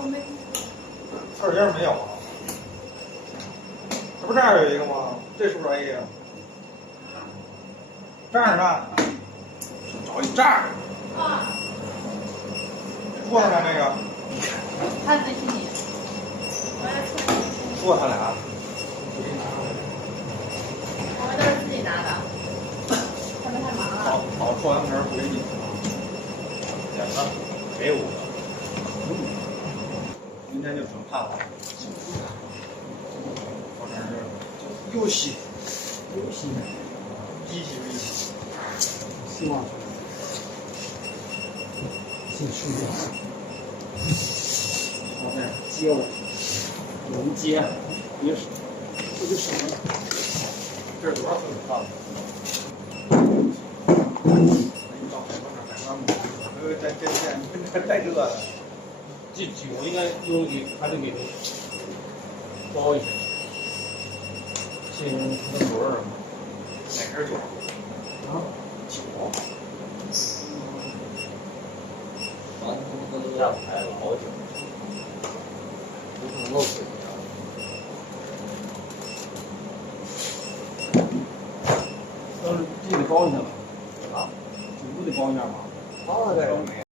刺儿尖没有啊？这不这儿有一个吗？这是不是 A 呀？这儿呢？找一这儿。啊。说他俩那个。他在心里。说他俩。我都是自己拿的。他们太忙了。好，扣完门不给你。两个，给5个。明天就整判了。我这是游戏，机器游戏，希望先吃掉。好在接我，能接，别手，这就省了。这是多少分判了？这太热了。这酒应该又给还得给它包一下。这人他的轮儿哪根酒？啊，酒。完他妈都下牌老久，不可能漏水的。要是这得包一下吧？啊，酒不得包一下吗？包了这个没。